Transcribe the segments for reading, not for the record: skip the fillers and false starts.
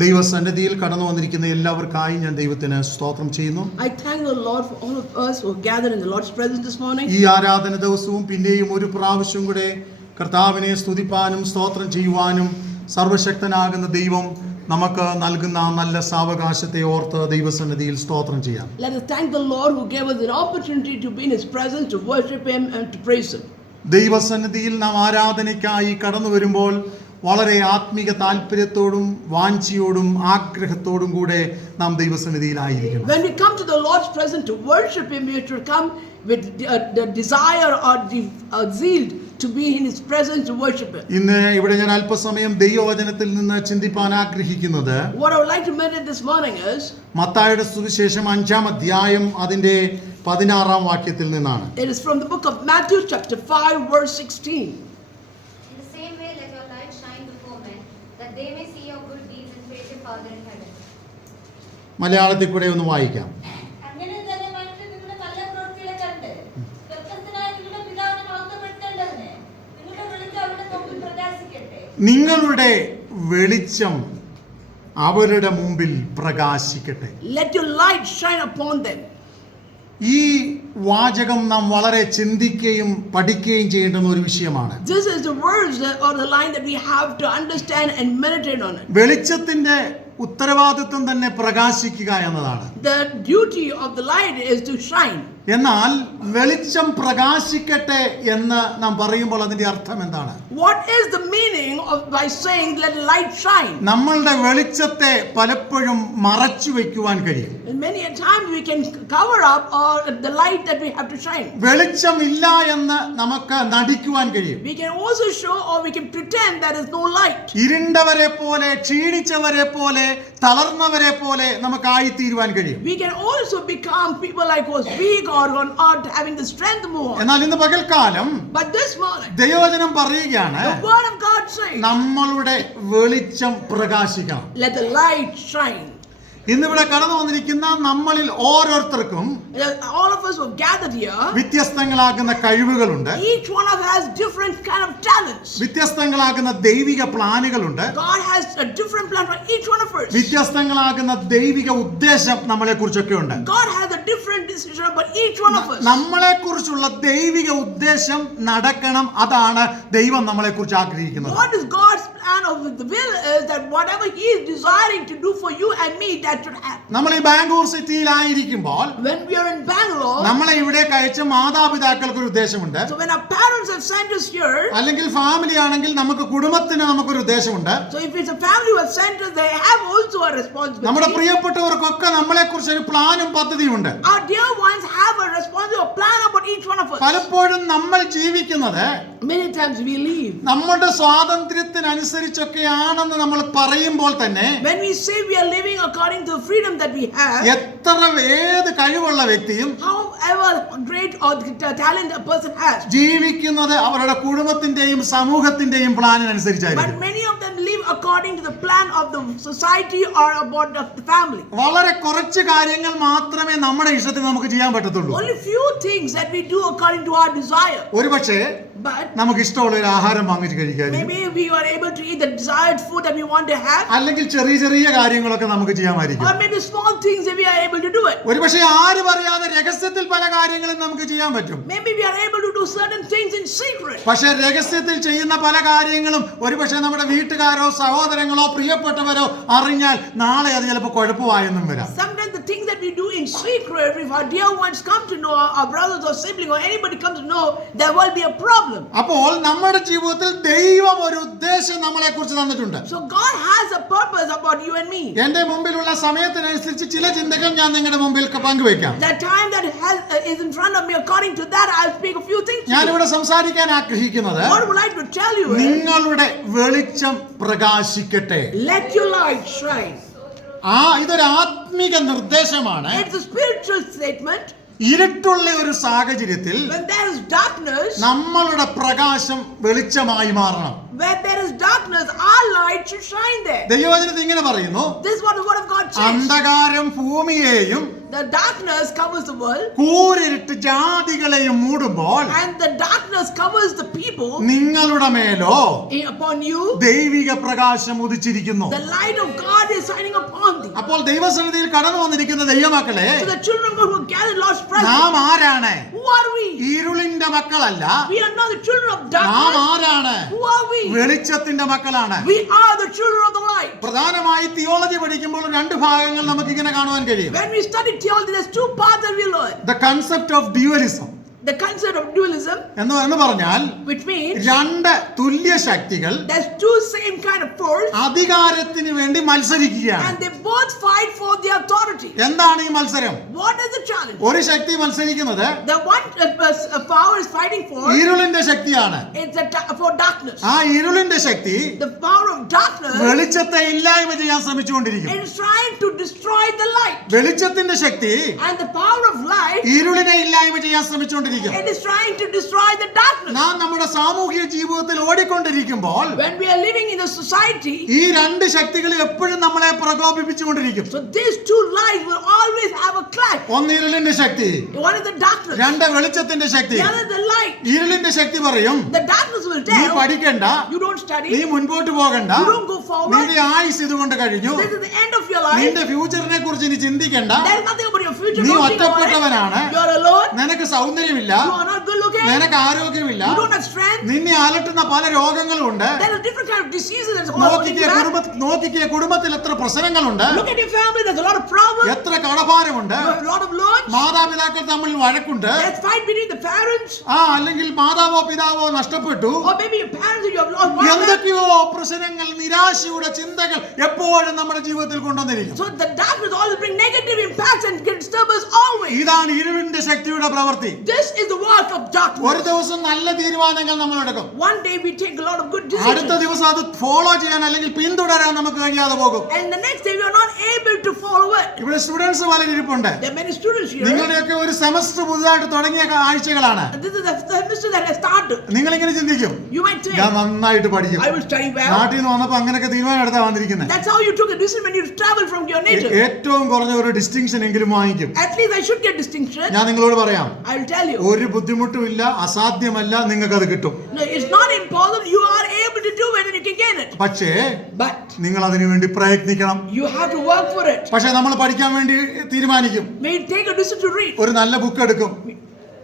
ദൈവസന്നിധിയിൽ കടന്നു വന്നിരിക്കുന്ന എല്ലാവർക്കായി ഞാൻ ദൈവത്തിന് സ്തോത്രം ചെയ്യുന്നു. I thank the Lord for all of us who are gathered in the Lord's presence this morning. ഈ ആരാധന ദിവസവും പിന്നെയും ഒരു പ്രാവശ്യം കൂടെ കർത്താവിനെ സ്തുതിപ്പാനും സ്തോത്രം ചെയ്യുവാനും സർവശക്തനാകുന്ന ദൈവം നമുക്ക് നൽകുന്ന നല്ല സാവകാശത്തെ ഓർത്ത് ദൈവസന്നിധിയിൽ സ്തോത്രം ചെയ്യാം. Let us thank the Lord who gave us an opportunity to be in His presence, to worship Him and to praise Him. ദൈവസന്നിധിയിൽ നാം ആരാധനയ്ക്കായി കടന്നു വരുമ്പോൾ വളരെ ആത്മീക താല്പര്യത്തോടും വാഞ്ചയോടും ആഗ്രഹത്തോടും കൂടെ നാം ദൈവസന്നിധിയിലായിരിക്കണം. When we come to the Lord's presence to worship Him, we should come with the desire or the zeal to be in His presence to worship Him. ഇന്ന് ഇവിടെ ഞാൻ അല്പസമയം ദൈവവചനത്തിൽ നിന്ന് ചിന്തിപ്പാൻ ആഗ്രഹിക്കുന്നത് What I would like to meditate this morning is മത്തായിയുടെ സുവിശേഷം 5-ാം അധ്യായം അതിന്റെ 16-ാം വാക്യത്തിൽ നിന്നാണ്. It is from the book of Matthew chapter 5 verse 16. In the same way let your light shine before men, that they may see your good deeds and praise your Father in heaven. മലയാളത്തിൽ കൂടെ ഒന്ന് വായിക്കാം. അങ്ങനെ തന്നെ മനുഷ്യർ നിങ്ങളുടെ നല്ല പ്രവൃത്തികളെ കണ്ട് സ്വർഗ്ഗസ്ഥനായ നിങ്ങളുടെ പിതാവിനെ മഹത്വപ്പെടുത്തേണ്ടതിന് നിങ്ങളുടെ വെളിച്ചം അവരുടെ മുമ്പിൽ പ്രകാശിക്കട്ടെ. നിങ്ങളുടെ വെളിച്ചം അവരുടെ മുമ്പിൽ പ്രകാശിക്കട്ടെ. Let your light shine upon them. ഈ വാചകം നാം വളരെ ചിന്തിക്കുകയും പഠിക്കുകയും ചെയ്യേണ്ടുന്ന ഒരു വിഷയമാണ്. This is the words or the line that we have to understand and meditate on it. വെളിച്ചത്തിന്റെ ഉത്തരവാദിത്വം തന്നെ പ്രകാശിക്കുക എന്നതാണ്. The duty of the light is to shine. എന്നാൽ വെളിച്ചം പ്രകാശിക്കട്ടെ എന്ന് നാം പറയുമ്പോൾ അതിന്റെ അർത്ഥം എന്താണ്? What is the meaning of by saying let light shine? നമ്മളുടെ വെളിച്ചത്തെ പലപ്പോഴും മറച്ചു വെക്കുവാൻ കഴിയും. And many a time we can cover up or the light that we have to shine. വെളിച്ചമില്ല എന്ന് നമുക്ക് നടിക്കുവാൻ കഴിയും. We can also show or we can pretend there is no light. ഇരുണ്ടവരെ പോലെ, ക്ഷീണിച്ചവരെ പോലെ, തളർന്നവരെ പോലെ നമുക്കായി തീരുവാൻ കഴിയും. We can also become people like who are weak or not having the strength to move on. എന്നാൽ ഇന്ന് പകൽക്കാലം But this morning, ദൈവവചനം പറയുകയാണ്, the word of God says, നമ്മളുടെ വെളിച്ചം പ്രകാശിക്കണം. let the light shine. ഇന്നിവിടെ കടന്നു വന്നിരിക്കുന്ന നമ്മളിൽ ഓരോരുത്തർക്കും All of us who are gathered here, വ്യത്യസ്തങ്ങളാകുന്ന കഴിവുകളുണ്ട്, each one of us has different kind of talents. വ്യത്യസ്തങ്ങളാകുന്ന ദൈവിക പ്ലാനുകളുണ്ട്, God has a different plan for each one of us. വ്യത്യസ്തങ്ങളാകുന്ന ദൈവിക ഉദ്ദേശം നമ്മളെ കുറിച്ചൊക്കെ ഉണ്ട്. God has a different decision about each one of us. നമ്മളെ കുറിച്ചുള്ള ദൈവിക ഉദ്ദേശം നടക്കണം. അതാണ് ദൈവം നമ്മളെ കുറിച്ച് ആഗ്രഹിക്കുന്നത്. What is God's plan of the will is that whatever He is desiring to do for you and me, that should happen. നമ്മൾ ഈ Bangalore സിറ്റിയിലായിരിക്കുമ്പോൾ When we are in Bangalore, നമ്മളെ ഇവിടെ അയച്ച മാതാപിതാക്കൾക്ക് ഒരു ഉദ്ദേശമുണ്ട്. so when our parents have sent us here, അല്ലെങ്കിൽ family ആണെങ്കിൽ നമുക്ക് കുടുംബത്തിന് നമുക്കൊരു ഉദ്ദേശമുണ്ട്. so if it's a family who have sent us, they have also a responsibility. നമ്മുടെ പ്രിയപ്പെട്ടവർക്കൊക്കെ നമ്മളെ കുറിച്ച് ഒരു പ്ലാനും പദ്ധതിയുണ്ട്. Our dear ones have a responsibility, a plan about each one of us. പലപ്പോഴും നമ്മൾ ജീവിക്കുന്നത് Many times we leave. നമ്മുടെ സ്വാതന്ത്ര്യത്തിനനുസരിച്ചൊക്കെയാണെന്ന് നമ്മൾ പറയുമ്പോൾ തന്നെ When we say we are living according to the freedom that we have, ഏത് കഴിവുള്ള വ്യക്തിയും however great or talent a person has, ജീവിക്കുന്നത് അവരുടെ കുടുംബത്തിന്റെയും സമൂഹത്തിന്റെയും but പ്ലാനിനനുസരിച്ചായിരിക്കും. many of them live according to the plan of the society or about the family. വളരെ കുറച്ച് കാര്യങ്ങൾ മാത്രമേ നമ്മുടെ ഇഷ്ടത്തിന് നമുക്ക് ചെയ്യാൻ പറ്റത്തുള്ളൂ. Only few things that we do according to our desire. ഒരുപക്ഷേ But നമുക്ക് ഇഷ്ടമുള്ള ഒരു ആഹാരം വാങ്ങിച്ച് കഴിക്കാനും, maybe we are able to eat the desired food that we want to have, അല്ലെങ്കിൽ ചെറിയ ചെറിയ കാര്യങ്ങളൊക്കെ നമുക്ക് ചെയ്യാമായിരിക്കും. or maybe small things that we are able to do it. ഒരുപക്ഷെ ആരും അറിയാതെ രഹസ്യത്തിൽ പല കാര്യങ്ങളും നമുക്ക് ചെയ്യാൻ പറ്റും. Maybe we are able to do certain things in secret. പക്ഷെ രഹസ്യത്തിൽ ചെയ്യുന്ന പല കാര്യങ്ങളും ഒരുപക്ഷെ നമ്മുടെ വീട്ടുകാരോ സഹോദരങ്ങളോ പ്രിയപ്പെട്ടവരോ അറിഞ്ഞാൽ നാളെ അത് ചിലപ്പോൾ കുഴപ്പമായെന്നും വരാം. Sometimes the things that we do in secret, if our dear ones come to know, our brothers or siblings or anybody comes to know, there will be a problem. അപ്പോൾ നമ്മുടെ ജീവിതത്തിൽ ദൈവം ഒരു ഉദ്ദേശം നമ്മളെ കുറിച്ച് തന്നിട്ടുണ്ട്. So God has a purpose about you and me. എന്റെ മുമ്പിലുള്ള സമയത്തിനനുസരിച്ച് ചില ചിന്തകൾ ഞാൻ നിങ്ങളുടെ മുമ്പിൽ പങ്കുവെക്കാം. The time that is in front of me, according to that, I'll speak a few things. ഞാനിവിടെ സംസാരിക്കാൻ ആഗ്രഹിക്കുന്നത് What would I like to tell you is, നിങ്ങളുടെ വെളിച്ചം പ്രകാശിക്കട്ടെ. let your light shine. ഇതൊരു ആത്മീക നിർദ്ദേശമാണ്. It's a spiritual statement. ഇരുട്ടുള്ള ഒരു സാഹചര്യത്തിൽ When there is darkness, നമ്മളുടെ പ്രകാശം വെളിച്ചമായി മാറണം. where there is darkness, our light light should shine there. ദൈവവചനത്തിൽ ഇങ്ങനെ പറയുന്നു, This is what the word of God says. അന്ധകാരം ഭൂമിയെയും The darkness covers the world, കൂരിരുട്ട് ജാതികളെയും മൂടുമ്പോൾ and the darkness covers the people. നിങ്ങളുടെ മേലോ Upon you, ദൈവിക പ്രകാശം ഉദിച്ചിരിക്കുന്നു. the light of God is shining upon thee. അപ്പോൾ ദൈവസന്നിധിയിൽ കടന്നു വന്നിരിക്കുന്ന ദൈവമക്കളെ, So the children of God who gathered Lord's presence, നാം ആരാണ്? who are we? ഇരുളിന്റെ മക്കളല്ല, We are not the children of നാം darkness. ആരാണ്? Who are we? വെളിച്ചത്തിന്റെ മക്കളാണ്. We are the children of the light. പ്രധാനമായി തിയോളജി പഠിക്കുമ്പോൾ രണ്ട് ഭാഗങ്ങൾ നമുക്ക് ഇങ്ങനെ കാണുവാൻ കഴിയും. When we study theology, there's two parts that we learn. The concept of dualism The concept of dualism, എന്ന് പറഞ്ഞാൽ which means രണ്ട് തുല്യ ശക്തികൾ there's two same kind of force, അധികാരത്തിന് വേണ്ടി മത്സരിക്കുകയാണ്. and they both fight for the authority. എന്താണ് ഈ മത്സരം? What is the challenge? ഒരു ശക്തി മത്സരിക്കുന്നത് The one power is fighting for, ഇരുളിന്റെ ശക്തിയാണ്. it's for darkness. ആ ഇരുളിന്റെ ശക്തി The power of darkness, വെളിച്ചത്തെ ഇല്ലായ്മ ചെയ്യാൻ ശ്രമിച്ചുകൊണ്ടിരിക്കും. it is trying to destroy the light. വെളിച്ചത്തിന്റെ ശക്തി And the power of light, ഇരുളിനെ ഇല്ലായ്മ ചെയ്യാൻ ശ്രമിച്ചുകൊണ്ടിരിക്കും. it is trying to destroy the darkness. നാം നമ്മുടെ സാമൂഹിക ജീവിതത്തിൽ ഓടിക്കൊണ്ടിരിക്കുമ്പോൾ When we are living in a society, ഈ രണ്ട് ശക്തികൾ എപ്പോഴും നമ്മളെ പ്രകോപിപ്പിച്ചുകൊണ്ടിരിക്കും. so these two lights will always have a clash. ഒന്ന് ഇരുളിന്റെ ശക്തി, One is the darkness, രണ്ട് വെളിച്ചത്തിന്റെ ശക്തി. the other is the light. ഇരുളിന്റെ ശക്തി പറയും, The darkness will നീ tell, പഠിക്കണ്ട, you don't നീ study, മുൻപോട്ട് പോകണ്ട, you don't go forward, നിന്റെ ആയുസ് ഇതുകൊണ്ട് കഴിഞ്ഞു, this is the end of your life, നിന്റെ ഫ്യൂച്ചറിനെ കുറിച്ച് ഇനി ചിന്തിക്കണ്ട, there is nothing about your future, നീ don't think about ഒറ്റപ്പെട്ടവനാണ്, it. You are alone, നിനക്ക് സൗന്ദര്യമില്ല, you are not good looking, നിനക്ക് ആരോഗ്യമില്ല, you don't have strength, നിന്നെ അലട്ടുന്ന പല രോഗങ്ങളും ഉണ്ട്. there are different kind of diseases that's all over you. നോക്കിക്കേ കുടുംബത്തിൽ എത്ര പ്രശ്നങ്ങളുണ്ട്, Look at your family, there's a lot of problems, എത്ര കടഭാരമുണ്ട്, you have a lot of loans, മാതാപിതാക്കൾ തമ്മിൽ വഴക്കുണ്ട്, there's fight between the parents, അല്ലെങ്കിൽ മാതാവോ പിതാവോ നഷ്ടപ്പെട്ടു, or maybe your parents and you have lost one of them. എന്തൊക്കെയോ പ്രശ്നങ്ങൾ, നിരാശയുടെ ചിന്തകൾ എപ്പോഴും നമ്മുടെ ജീവിതത്തിൽ കൊണ്ടുവന്നിരിക്കും. So the darkness always bring negative impacts and disturb us always. ഇതാണ് ഇരുളിന്റെ ശക്തിയുടെ പ്രവൃത്തി. This is the work of ഒരു darkness. ദിവസം നല്ല തീരുമാനങ്ങൾ നമ്മൾ എടുക്കും, One day we take a lot of good അടുത്ത decisions, ദിവസം അത് ഫോളോ ചെയ്യാൻ അല്ലെങ്കിൽ പിന്തുടരാൻ നമുക്ക് കഴിയാതെ പോകും. and the next day we are not able to follow it. ഇവിടെ സ്റ്റുഡൻസ് പലരും ഇരിപ്പുണ്ട്. There are many students here. നിങ്ങളുടെയൊക്കെ ഒരു സെമസ്റ്റർ പുതുതായിട്ട് തുടങ്ങിയ ആഴ്ചകളാണ്. This is the semester that has started. നിങ്ങളിങ്ങനെ ചിന്തിക്കും, You might say, ഞാൻ നന്നായിട്ട് പഠിക്കും, I will study well. നാട്ടിൽ നിന്ന് വന്നപ്പോ അങ്ങനെയൊക്കെ തീരുമാനം എടുത്താ വന്നിരിക്കുന്നത്. That's how you took a decision when you travel from your native. ഏറ്റവും കുറഞ്ഞ ഒരു ഡിസ്റ്റിങ്ഷൻ എങ്കിലും വാങ്ങിക്കും. At least I should get distinction. ഞാൻ നിങ്ങളോട് പറയാം, I will tell you. ഒരു ബുദ്ധിമുട്ടുമില്ല, അസാധ്യമല്ല, നിങ്ങൾക്ക് അത് കിട്ടും. No, it's not impossible. You are able to do it and you can gain it. പക്ഷേ But നിങ്ങൾ അതിനു വേണ്ടി പ്രയത്നിക്കണം. you have to work for it. പക്ഷെ നമ്മൾ പഠിക്കാൻ വേണ്ടി തീരുമാനിക്കും, We take a decision to read. ഒരു നല്ല ബുക്ക് എടുക്കും,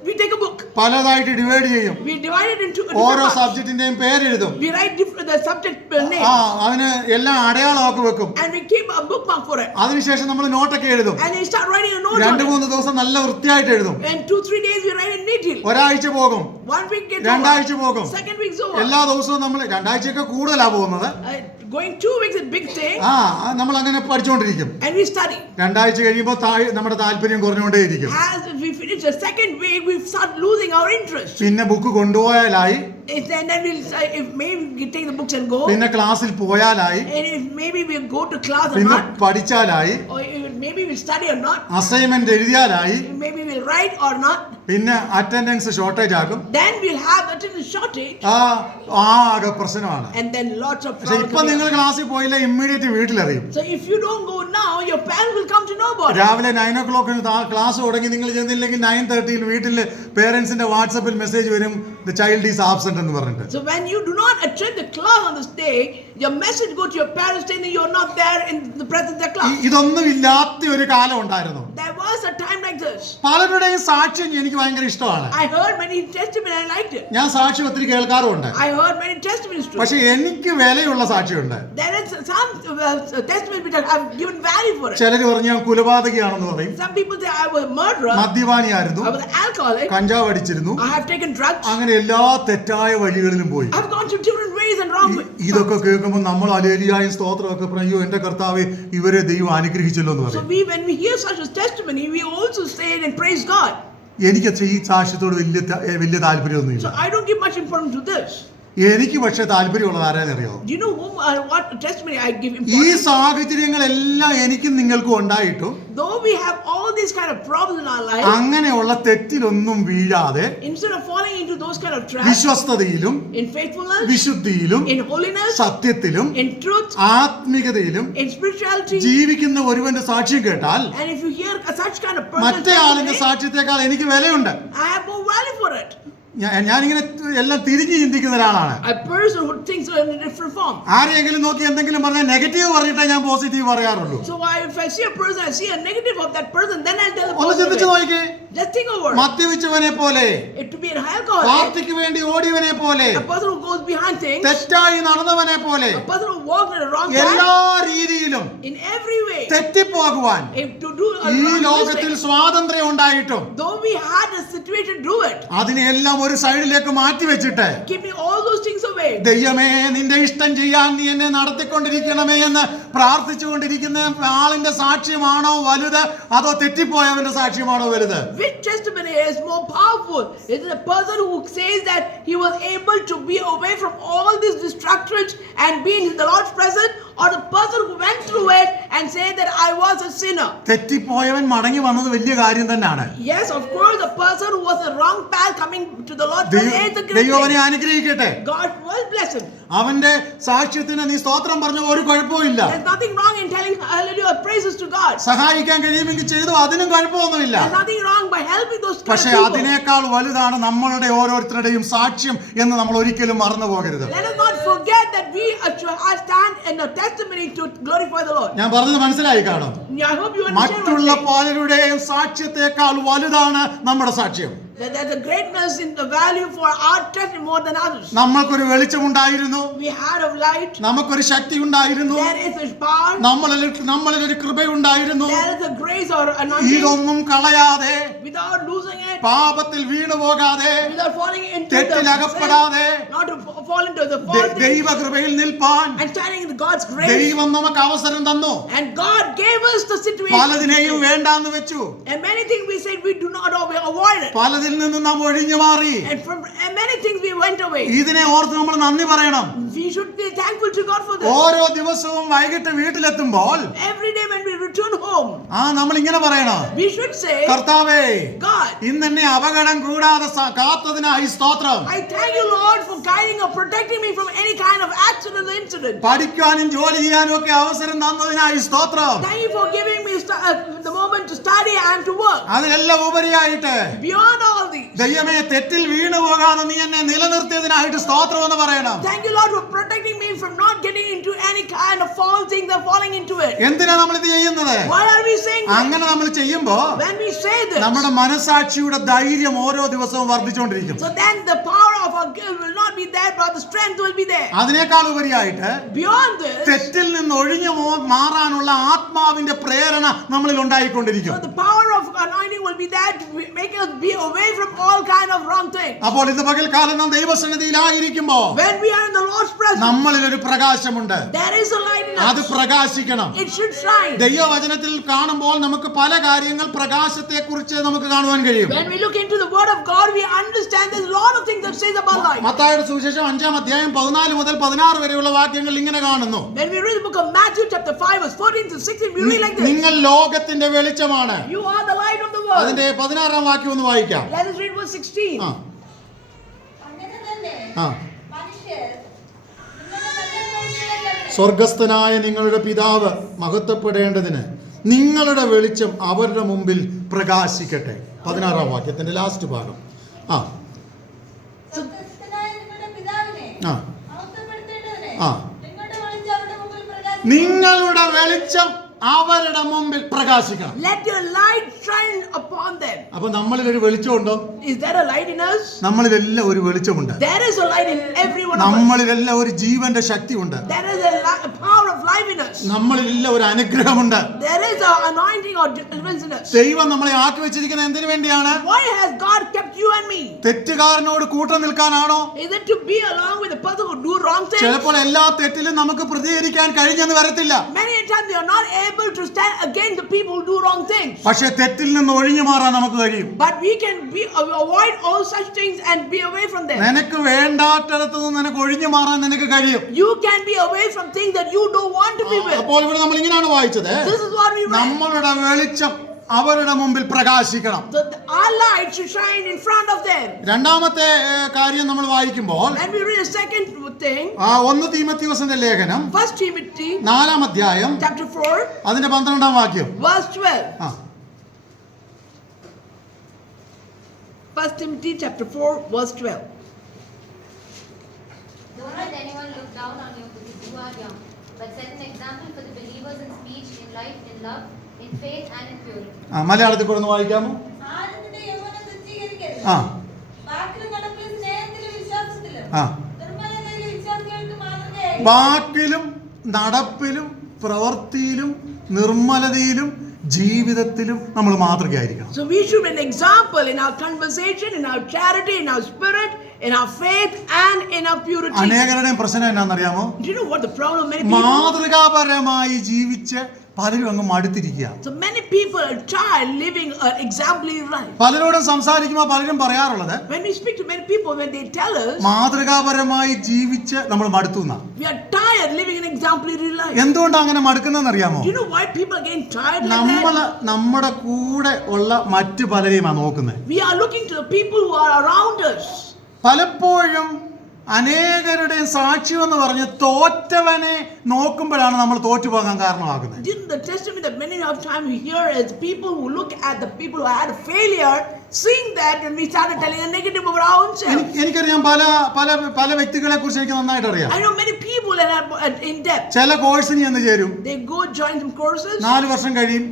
We take a book. പലതായിട്ട് ഡിവൈഡ് ചെയ്യും, We divide it into ഓരോ different parts. സബ്ജക്റ്റിന്റെയും പേരെഴുതും, We write the subject name. അതിന് എല്ലാം അടയാളമൊക്കെ വെക്കും. And we keep a bookmark for it. അതിനുശേഷം നമ്മൾ നോട്ടൊക്കെ എഴുതും. And we start writing a note on രണ്ടു it. മൂന്ന് ദിവസം നല്ല വൃത്തിയായിട്ട് എഴുതും. And 2-3 days we write it neatly. ഒരാഴ്ച പോകും, 1 week gets രണ്ടാഴ്ച over. പോകും, Second week's over. എല്ലാ ദിവസവും നമ്മൾ രണ്ടാഴ്ചയൊക്കെ കൂടുതലാ പോകുന്നത്. Going 2 weeks is big thing. നമ്മൾ അങ്ങനെ പഠിച്ചുകൊണ്ടിരിക്കും. And we study. രണ്ടാഴ്ച കഴിയുമ്പോൾ നമ്മുടെ താല്പര്യം കുറഞ്ഞുകൊണ്ടേയിരിക്കും. As we finish the second week, we start losing our interest. പിന്നെ book കൊണ്ടുപോയാലായി, And then we'll if maybe we take the books and go. പിന്നെ ക്ലാസ്സിൽ പോയാലായി, And if maybe we'll go to class or പിന്നെ not. പഠിച്ചാലായി, Or maybe we'll study or not. Assignment എഴുതിയാലായി, Maybe we'll write or not. പിന്നെ attendance shortage ആകും. Then we'll have attendance shortage. ആകെ പ്രശ്നമാണ്. And then lots of പക്ഷെ ഇപ്പൊ problems. നിങ്ങൾ ക്ലാസ്സിൽ പോയില്ല, immediate വീട്ടിലറിയും. So if you don't go now, your parents will come to know about it. രാവിലെ 9 o'clock ക്ലാസ് തുടങ്ങി നിങ്ങൾ ചെന്നില്ലെങ്കിൽ 9:30 വീട്ടിൽ പേരൻസിന്റെ വാട്സാപ്പിൽ മെസ്സേജ് വരും, ദ ചൈൽഡ് ഈസ് ആബ്സെന്റ് എന്ന് പറഞ്ഞിട്ട്. So when you do not attend the class on this day, your message go to your parents saying that you are not there in the presence of the class. ഇതൊന്നും ഇല്ലാത്ത ഒരു കാലം ഉണ്ടായിരുന്നു. There was a time like this. പലരുടെയും സാക്ഷ്യം എനിക്ക് ഭയങ്കര ഇഷ്ടമാണ്. I heard many testimonies and I liked it. ഞാൻ സാക്ഷ്യം ഒത്തിരി കേൾക്കാറുമുണ്ട്. I heard many testimonies too. പക്ഷെ എനിക്ക് വിലയുള്ള സാക്ഷ്യമുണ്ട്. There is some testimonies which have given value for it. ചിലർ പറഞ്ഞു ഞാൻ കൊലപാതകയാണെന്ന് പറയും, Some people say I was a murderer, മദ്യപാനിയായിരുന്നു, I was an alcoholic, കഞ്ചാവ് അടിച്ചിരുന്നു, I have taken drugs, അങ്ങനെ എല്ലാ തെറ്റായ വഴികളിലും പോയി. I've gone through different ways and wrong ways. ഇതൊക്കെ കേൾക്കുമ്പോൾ നമ്മൾ അലേലിയായും സ്തോത്രമൊക്കെ പറയും, എന്റെ കർത്താവേ ഇവരെ ദൈവം അനുഗ്രഹിച്ചല്ലോ എന്ന് So പറയും. when we hear such a testimony, we also say it and praise God. എനിക്ക് ഈ സാക്ഷ്യത്തോട് വലിയ താല്പര്യമൊന്നുമില്ല. So I don't give much importance to this. എനിക്ക് പക്ഷെ താല്പര്യമുള്ളത് ആരാന്നറിയോ? Do you know what testimony I give ഈ importance? സാഹചര്യങ്ങളെല്ലാം എനിക്കും നിങ്ങൾക്കും ഉണ്ടായിട്ടും Though we have all these kind of problems in our life, അങ്ങനെയുള്ള തെറ്റിലൊന്നും വീഴാതെ instead of falling into those kind of traps, വിശ്വസ്തതയിലും in faithfulness, വിശുദ്ധിയിലും in holiness, സത്യത്തിലും in truth, ആത്മികതയിലും in spirituality, ജീവിക്കുന്ന ഒരുവന്റെ സാക്ഷ്യം കേട്ടാൽ and if you hear such kind of person, മറ്റേ ആളിന്റെ സാക്ഷ്യത്തെക്കാൾ എനിക്ക് വിലയുണ്ട്. I have more value for it. ഞാനിങ്ങനെ എല്ലാം തിരിഞ്ഞു ചിന്തിക്കുന്ന ഒരാളാണ്. A person who thinks in a different form. ആരെങ്കിലും നോക്കി എന്തെങ്കിലും പറഞ്ഞാൽ നെഗറ്റീവ് പറഞ്ഞിട്ടേ ഞാൻ positive പറയാറുള്ളൂ. So if I see a person, I see a negative of that person, then I'll tell the ഒന്ന് ചിന്തിച്ചു positive. നോക്കിക്കേ. Just think over it. മദ്യപിച്ചവനെ പോലെ, To be an alcoholic, പാർട്ടിക്ക് വേണ്ടി ഓടിയവനെ പോലെ, a person who goes behind things, തെറ്റായി നടന്നവനെ പോലെ, a person who walks in a wrong എല്ലാ path, രീതിയിലും in every way, തെറ്റിപ്പോകുവാൻ to do a ഈ wrong ലോകത്തിൽ mistake. സ്വാതന്ത്ര്യം ഉണ്ടായിട്ടും Though we had a situation to do it, അതിനെല്ലാം ഒരു സൈഡിലേക്ക് മാറ്റി വെച്ചിട്ട് keeping all those things away. ദൈവമേ നിന്റെ ഇഷ്ടം ചെയ്യാൻ നീ എന്നെ നടത്തിക്കൊണ്ടിരിക്കണമേ എന്ന് പ്രാർത്ഥിച്ചുകൊണ്ടിരിക്കുന്ന ആളിന്റെ സാക്ഷ്യമാണോ വലുത്, അതോ തെറ്റിപ്പോയവന്റെ സാക്ഷ്യമാണോ വലുത്? Which testimony is more powerful? Is it a person who says that he was able to be away from all these distractions and be in the Lord's presence, or the person who went through it and said that I was a sinner? തെറ്റിപ്പോയവൻ മടങ്ങി വന്നത് വലിയ കാര്യം തന്നെയാണ്. Yes, of course, the person who was a wrong path coming to the Lord's presence is a great ദൈവം അവനെ thing. അനുഗ്രഹിക്കട്ടെ. God will bless him. അവന്റെ സാക്ഷ്യത്തിന് നീ സ്തോത്രം പറഞ്ഞ ഒരു കുഴപ്പമില്ല. There's nothing wrong in telling hallelujah praises to God. സഹായിക്കാൻ കഴിയുമെങ്കിൽ ചെയ്തു, അതിനും കുഴപ്പമൊന്നുമില്ല. There's nothing wrong by helping those kind of പക്ഷെ people. അതിനേക്കാൾ വലുതാണ് നമ്മളുടെ ഓരോരുത്തരുടെയും സാക്ഷ്യം എന്ന് നമ്മൾ ഒരിക്കലും മറന്നു പോകരുത്. Let us not forget that we stand in a testimony to glorify the Lord. ഞാൻ പറഞ്ഞത് മനസ്സിലായി കാണും. I hope you understand what മറ്റുള്ള I'm saying. പലരുടെയും സാക്ഷ്യത്തെക്കാൾ വലുതാണ് നമ്മുടെ സാക്ഷ്യം. That there's a greatness in the value for our testimony more than others. നമ്മൾക്കൊരു വെളിച്ചമുണ്ടായിരുന്നു, We had of light. നമുക്കൊരു ശക്തി ഉണ്ടായിരുന്നു, There is a power. നമ്മളിലൊരു കൃപയുണ്ടായിരുന്നു. There is a grace or anointing. ഇതൊന്നും കളയാതെ, Without losing it. പാപത്തിൽ വീണു പോകാതെ, Without falling into തെറ്റിലകപ്പെടാതെ, not to fall into the fault. ദൈവകൃപയിൽ നിൽപ്പാൻ And standing in God's grace. ദൈവം നമുക്ക് അവസരം തന്നു. And God gave us the situation. പലതിനെയും വേണ്ടാന്ന് വെച്ചു, And many things we said we do not avoid it. പലതിൽ നിന്നും നാം ഒഴിഞ്ഞു മാറി. And many things we went away. ഇതിനെ ഓർത്ത് നമ്മൾ നന്ദി പറയണം. We should be thankful to God for this. ഓരോ ദിവസവും വൈകിട്ട് വീട്ടിലെത്തുമ്പോൾ Every day when we return home, നമ്മൾ ഇങ്ങനെ പറയണം, we should say, കർത്താവേ God, ഇന്നെന്നെ അപകടം കൂടാതെ കാത്തതിനായി സ്തോത്രം. I thank you, Lord, for guiding or protecting me from any kind of accident or incident. പഠിക്കാനും ജോലി ചെയ്യാനും ഒക്കെ അവസരം തന്നതിനായി സ്തോത്രം. Thank you for giving me the moment to study and to work. അതിനെല്ലാം ഉപരിയായിട്ട് Beyond all these, ദൈവമേ തെറ്റിൽ വീണു പോകാതെ നീ എന്നെ നിലനിർത്തിയതിനായിട്ട് സ്തോത്രം എന്ന് പറയണം. thank you, Lord, for protecting me from not getting into any kind of false things or falling into it. എന്തിനാ നമ്മൾ ഇത് ചെയ്യുന്നത്? Why are we saying this? അങ്ങനെ നമ്മൾ ചെയ്യുമ്പോ When we say this, നമ്മുടെ മനസാക്ഷിയുടെ ധൈര്യം ഓരോ ദിവസവും വർദ്ധിച്ചുകൊണ്ടിരിക്കും. so then the power of our guilt will not be there, but the strength will be there. അതിനേക്കാൾ ഉപരിയായിട്ട് Beyond this, തെറ്റിൽ നിന്ന് ഒഴിഞ്ഞു മാറാനുള്ള ആത്മാവിന്റെ പ്രേരണ നമ്മളിൽ ഉണ്ടായിക്കൊണ്ടിരിക്കും. so the power of anointing will be there to make us be away from all kind of wrong things. അപ്പോൾ ഇന്ന് പകൽക്കാലം നാം ദൈവസന്നിധിയിലായിരിക്കുമ്പോ When we are in the Lord's presence, നമ്മളിൽ ഒരു പ്രകാശമുണ്ട്. there is a light in അത് us. പ്രകാശിക്കണം. It should shine. ദൈവവചനത്തിൽ കാണുമ്പോൾ നമുക്ക് പല കാര്യങ്ങൾ പ്രകാശത്തെ കുറിച്ച് നമുക്ക് കാണുവാൻ കഴിയും. When we look into the Word of God, we understand there's a lot of things that says about light. മത്തായിയുടെ സുവിശേഷം 5-ാം അധ്യായം 14 മുതൽ 16 വരെയുള്ള വാക്യങ്ങൾ ഇങ്ങനെ കാണുന്നു. When we read the book of Matthew chapter 5 verse 14 to 16, we read like this. നിങ്ങൾ ലോകത്തിന്റെ വെളിച്ചമാണ്. You are the light of the world. അതിന്റെ 16-ാം വാക്യം ഒന്ന് വായിക്കാം. Let us read verse 16. അങ്ങനെ തന്നെ ആ. മനുഷ്യർ നിങ്ങളുടെ നല്ല പ്രവൃത്തികളെ കണ്ട് സ്വർഗസ്ഥനായ നിങ്ങളുടെ പിതാവ് മഹത്വപ്പെടേണ്ടതിന് നിങ്ങളുടെ വെളിച്ചം അവരുടെ മുമ്പിൽ പ്രകാശിക്കട്ടെ. 16-ാം വാക്യത്തിന്റെ ലാസ്റ്റ് ഭാഗം. സ്വർഗ്ഗസ്ഥനായ നിങ്ങളുടെ പിതാവിനെ ആ. മഹത്വപ്പെടുത്തേണ്ടതിന് ആ. നിങ്ങളുടെ വെളിച്ചം അവരുടെ മുമ്പിൽ പ്രകാശിക്കട്ടെ. നിങ്ങളുടെ വെളിച്ചം അവരുടെ മുമ്പിൽ പ്രകാശിക്കണം. Let your light shine upon them. അപ്പൊ നമ്മളിൽ ഒരു വെളിച്ചമുണ്ടോ? Is there a light in us? നമ്മളിലെല്ലാം ഒരു വെളിച്ചമുണ്ട്. There is a light in every one of us. നമ്മളിലെല്ലാം ഒരു ജീവന്റെ ശക്തിയുണ്ട്. There is a power of life in us. നമ്മളിലെല്ലാം ഒരു അനുഗ്രഹമുണ്ട്. There is an anointing or deliverance in us. ദൈവം നമ്മളെ ആക്കി വെച്ചിരിക്കുന്നത് എന്തിനു വേണ്ടിയാണ്? Why has God kept you and me? തെറ്റുകാരനോട് കൂട്ടം നിൽക്കാനാണോ? Is it to be along with the person who do wrong things? ചിലപ്പോൾ എല്ലാ തെറ്റിലും നമുക്ക് പ്രതികരിക്കാൻ കഴിഞ്ഞെന്ന് വരത്തില്ല. Many a time they are not able to stand against the people who do wrong things. പക്ഷേ തെറ്റിൽ നിന്ന് ഒഴിഞ്ഞു മാറാൻ നമുക്ക് കഴിയും. But we can avoid all such things and be away from them. നിനക്ക് വേണ്ടാത്തിടത്ത് നിന്ന് നിനക്ക് ഒഴിഞ്ഞു മാറാൻ നിനക്ക് കഴിയും. You can be away from things that you don't want to be with. അപ്പോൾ ഇവിടെ നമ്മൾ ഇങ്ങനെയാണ് വായിച്ചത്, This is what we read. നമ്മളുടെ വെളിച്ചം അവരുടെ മുമ്പിൽ പ്രകാശിക്കണം. Our light should shine in front of them. രണ്ടാമത്തെ കാര്യം നമ്മൾ വായിക്കുമ്പോൾ And we read a second thing. 1 തീമോഥെയോസിന്റെ ലേഖനം 1 Timothy 4-ാം അധ്യായം chapter 4 അതിന്റെ 12-ാം വാക്യം. verse 12. ആ 1 Timothy chapter 4 verse 12. Don't let anyone look down on you because you are young, but set an example for the believers in speech, in life, in love, in faith, and in purity. മലയാളത്തിൽ കൂടെ ഒന്ന് വായിക്കാമോ? ആരും നിന്റെ യൗവനം തുച്ഛീകരിക്കരുത്. ആ വാക്കിലും നടപ്പിലും സ്നേഹത്തിലും വിശ്വാസത്തിലും ആ നിർമ്മലതയിലും വിശ്വാസികൾക്ക് മാതൃകയായി വാക്കിലും നടപ്പിലും പ്രവൃത്തിയിലും നിർമ്മലതയിലും ജീവിതത്തിലും നമ്മൾ മാതൃകയായിരിക്കണം. So we should be an example in our conversation, in our charity, in our spirit, in our faith, and in our purity. അനേകരുടെയും പ്രശ്നം എന്നാണെന്നറിയാമോ? Do you know what the problem many people? മാതൃകാപരമായി ജീവിച്ച് പലരും അങ്ങ് മടുത്തിരിക്കുക. So many people are tired living an exemplary life. പലരോടും സംസാരിക്കുമ്പോൾ പലരും പറയാറുള്ളത്, When we speak to many people, when they tell us മാതൃകാപരമായി ജീവിച്ച് നമ്മൾ മടുത്തു എന്നാ. we are tired living an exemplary life. എന്തുകൊണ്ടാണ് അങ്ങനെ മടുക്കുന്നതെന്ന് അറിയാമോ? Do you know why people are getting tired like that? നമ്മുടെ കൂടെ ഉള്ള മറ്റു പലരെയുമാണ് നോക്കുന്നത്. We are looking to the people who are around us. പലപ്പോഴും അനേകരുടെ സാക്ഷ്യം എന്ന് പറഞ്ഞ് തോറ്റവനെ നോക്കുമ്പോഴാണ് നമ്മൾ തോറ്റുപോകാൻ കാരണമാകുന്നത്. Didn't the testimony that many of time we hear is people who look at the people who had a failure, seeing that, and we started telling a negative about our own self. എനിക്കറിയാം പല വ്യക്തികളെ കുറിച്ച് എനിക്ക് നന്നായിട്ട് അറിയാം. I know many people that are in depth. ചില കോഴ്സിന് ചെന്ന് ചേരും, They go join some courses. 4 വർഷം കഴിയും,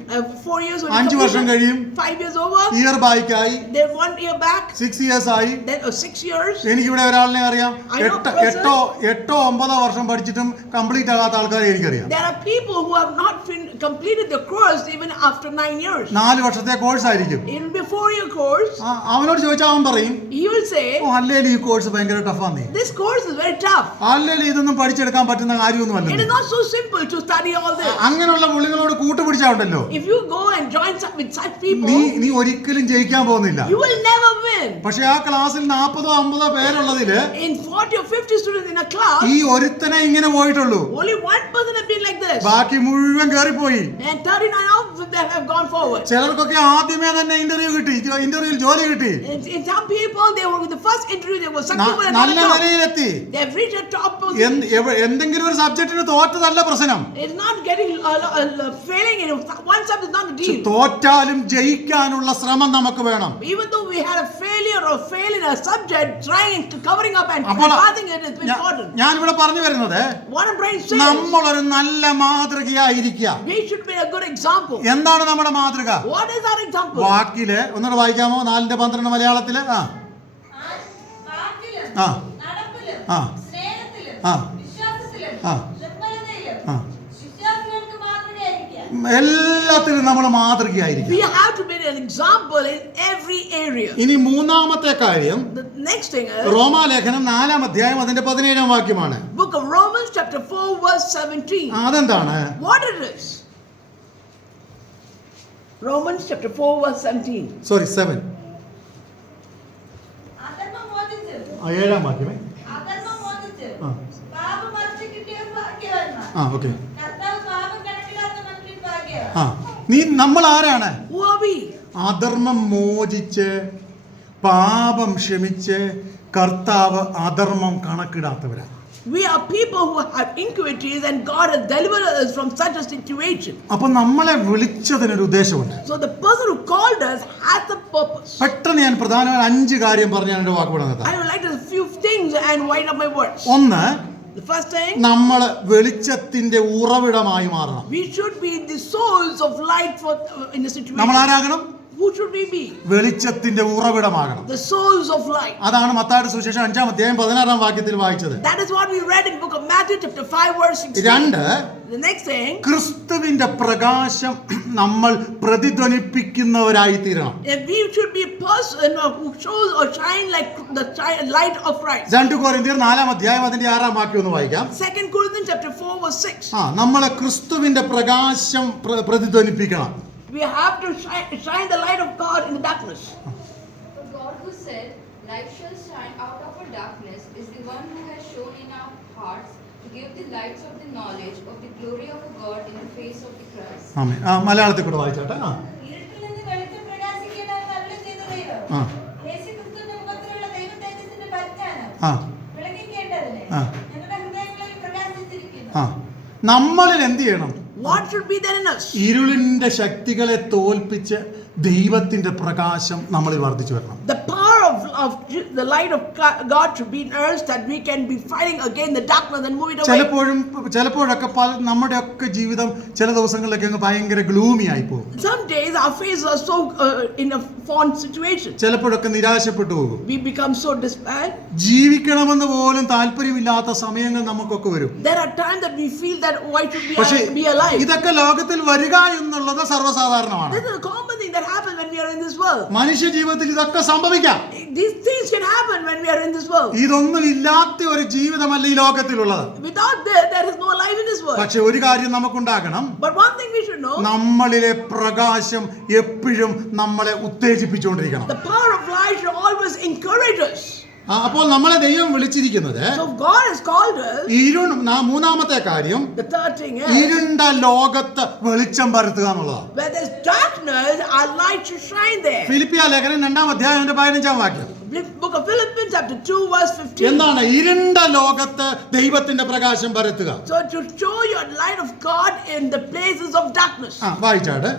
4 years or 5 വർഷം കഴിയും, 5 years over. ഇയർ ബാക്കായി, Then 1 year back. 6 ഇയേഴ്സ് ആയി. Then 6 years. എനിക്കിവിടെ ഒരാളിനെ അറിയാം, I know a person. 8 9 വർഷം പഠിച്ചിട്ടും കംപ്ലീറ്റ് ആകാത്ത ആൾക്കാരെ എനിക്കറിയാം. There are people who have not completed the course even after 9 years. 4 വർഷത്തെ കോഴ്സ് ആയിരിക്കും. It will be a 4-year course. അവനോട് ചോദിച്ചാൽ അവൻ പറയും, He will say, അല്ലേലും ഈ കോഴ്സ് ഭയങ്കര ടഫാന്നേ. this course is very tough. അല്ലേലും ഇതൊന്നും പഠിച്ചെടുക്കാൻ പറ്റുന്ന കാര്യമൊന്നും It is അല്ല. not so simple to study all this. അങ്ങനെയുള്ള പുള്ളികളോട് കൂട്ടുപിടിച്ചാണ്ടല്ലോ, If you go and join with such people, നീ ഒരിക്കലും ജയിക്കാൻ പോകുന്നില്ല. you will never win. പക്ഷെ ആ ക്ലാസ്സിൽ 40 50 പേരുള്ളതില് In 40 or 50 students in a class, ഈ ഒരുത്തനെ ഇങ്ങനെ പോയിട്ടുള്ളൂ, only one person has been like this. ബാക്കി മുഴുവൻ കേറിപ്പോയി. And 39 of them have gone forward. ചിലർക്കൊക്കെ ആദ്യമേ തന്നെ ഇന്റർവ്യൂവിൽ ജോലി കിട്ടി, In some people, they were with the first interview, they were successful at നല്ല another job. നിലയിലെത്തി. They have reached a top position. എന്തെങ്കിലും ഒരു സബ്ജക്റ്റിന് തോറ്റതല്ല പ്രശ്നം. It's not getting failing in one subject is not the deal. തോറ്റാലും ജയിക്കാനുള്ള ശ്രമം നമുക്ക് വേണം. Even though we had a failure or fail in a subject, trying to covering up and അപ്പോൾ passing it is important. ഞാനിവിടെ പറഞ്ഞു വരുന്നത്, What I'm trying to say is, നമ്മളൊരു നല്ല മാതൃകയായിരിക്കുക. we should be a good example. എന്താണ് നമ്മുടെ മാതൃക? What is our example? വാക്കില് ഒന്നുകൂടെ വായിക്കാമോ? 4:12 മലയാളത്തില്. വാക്കിലും ആ നടപ്പിലും ആ സ്നേഹത്തിലും ആ വിശ്വാസത്തിലും ആ നിർമ്മലതയിലും ആ വിശ്വാസികൾക്ക് മാതൃകയായിരിക്കുക. എല്ലാത്തിലും നമ്മൾ മാതൃകയായിരിക്കും. We have to be an example in every area. ഇനി മൂന്നാമത്തെ കാര്യം, The next thing is റോമാലേഖനം 4-ാം അധ്യായം അതിന്റെ 17-ാം വാക്യമാണ്. book of Romans chapter 4 verse 17. അതെന്താണ്? What it is? Romans chapter 4 verse 17. Sorry 7. അധർമ്മം മോചിച്ച് 7-ാം വാക്യമേ. അധർമ്മം മോചിച്ച് ആ പാപം മറിച്ച് കിട്ടിയവർ ഭാഗ്യവാന്മാർ. ആ ഓക്കെ. കർത്താവ് പാപം കണക്കിടാത്ത മനുഷ്യൻ ഭാഗ്യവാൻ. നമ്മൾ ആരാണ്? Who are we? അധർമ്മം മോചിച്ച് പാപം ക്ഷമിച്ച് കർത്താവ് അധർമ്മം കണക്കിടാത്തവരാണ്. We are people who have iniquities and God has delivered us from such a situation. അപ്പൊ നമ്മളെ വിളിച്ചതിനൊരു ഉദ്ദേശമുണ്ട്. So the person who called us has a purpose. പെട്ടെന്ന് ഞാൻ പ്രധാനമായ 5 കാര്യം പറഞ്ഞ് ഞാൻ എൻ്റെ വാക്കുകൾ നിർത്താം. I would like to say a few things and wind up my words. ഒന്ന്, The first thing, നമ്മൾ വെളിച്ചത്തിന്റെ ഉറവിടമായി മാറണം. we should be the source of light for in the situation. നമ്മൾ ആരാകണം? Who should we be? വെളിച്ചത്തിന്റെ ഉറവിടമാകണം. The source of light. അതാണ് മത്തായിയുടെ സുവിശേഷം 5-ാം അധ്യായം 16-ാം വാക്യത്തിൽ വായിച്ചത്. That is what we read in book of Matthew chapter 5 verse 16. 2, The next thing, ക്രിസ്തുവിന്റെ പ്രകാശം നമ്മൾ പ്രതിധ്വനിപ്പിക്കുന്നവരായി തീരണം. we should be a person who shows or shine like the light of Christ. 2 കൊരിന്ത്യർ 4-ാം അധ്യായം അതിന്റെ 6-ാം വാക്യം ഒന്ന് വായിക്കാം. 2 Corinthians chapter 4 verse 6. നമ്മളെ ക്രിസ്തുവിന്റെ പ്രകാശം പ്രതിധ്വനിപ്പിക്കണം. We have to shine the light of God in the darkness. For God who said, "Light shall shine out of our darkness," is the one who has shown in our hearts to give the lights of the knowledge of the glory of God in the face of the Christ. ആമേൻ. മലയാളത്തിൽ കൂടെ വായിച്ചാട്ടെ. ഇരുട്ടിൽ നിന്ന് വെളിച്ചം പ്രകാശിക്കണമെന്ന് അരുളിച്ചെയ്ത ദൈവം ആ. യേശുക്രിസ്തുവിന്റെ മുഖത്തിലുള്ള ദൈവ തേജസ്സിന്റെ പരിജ്ഞാനം ആ. വിളങ്ങിക്കേണ്ടതിന് ആ. ഞങ്ങളുടെ ഹൃദയങ്ങളിൽ പ്രകാശിച്ചിരിക്കുന്നു. നമ്മളിൽ എന്ത് ചെയ്യണം? What should be there in us? ഇരുളിന്റെ ശക്തികളെ തോൽപ്പിച്ച് ദൈവത്തിന്റെ പ്രകാശം നമ്മളിൽ വർദ്ധിച്ചു വരണം. The power of the light of God should be in us, that we can be fighting against the darkness and move it away. ചിലപ്പോഴൊക്കെ നമ്മുടെയൊക്കെ ജീവിതം ചില ദിവസങ്ങളിലൊക്കെ അങ്ങ് ഭയങ്കര ഗ്ലൂമി ആയി പോകും. Some days our faces are so in a fallen situation. ചിലപ്പോഴൊക്കെ നിരാശപ്പെട്ടു പോകും. We become so despaired. ജീവിക്കണമെന്ന് പോലും താല്പര്യമില്ലാത്ത സമയങ്ങൾ നമുക്കൊക്കെ വരും. There are times that we feel that why should we പക്ഷേ be alive? ഇതൊക്കെ ലോകത്തിൽ വരിക എന്നുള്ളത് സർവ്വസാധാരണമാണ്. This is a common thing that happens when we are in this world. മനുഷ്യ ജീവിതത്തിൽ ഇതൊക്കെ സംഭവിക്കാം. These things can happen when we are in this world. ഇതൊന്നും ഇല്ലാത്ത ഒരു ജീവിതമല്ല ഈ ലോകത്തിലുള്ളത്. Without this, there is no life in this world. പക്ഷെ ഒരു കാര്യം നമുക്കുണ്ടാകണം. But one thing we should know, നമ്മളിലെ പ്രകാശം എപ്പോഴും നമ്മളെ ഉത്തേജിപ്പിച്ചുകൊണ്ടിരിക്കണം. the power of light should always encourage us. അപ്പോൾ നമ്മളെ ദൈവം വിളിച്ചിരിക്കുന്നത് So God has called us. മൂന്നാമത്തെ കാര്യം, The third thing is, ഇരുണ്ട ലോകത്ത് വെളിച്ചം പരത്തുക എന്നുള്ളതാണ്. where there's darkness, our light should shine there. ഫിലിപ്പിയ ലേഖനം 2-ാം അധ്യായം 15-ാം വാക്യം. Book of Philippians chapter 2 verse 15. എന്താണ് ഇരുണ്ട ലോകത്ത് ദൈവത്തിന്റെ പ്രകാശം പരത്തുക? So to show your light of God in the places of darkness. വായിച്ചാട്.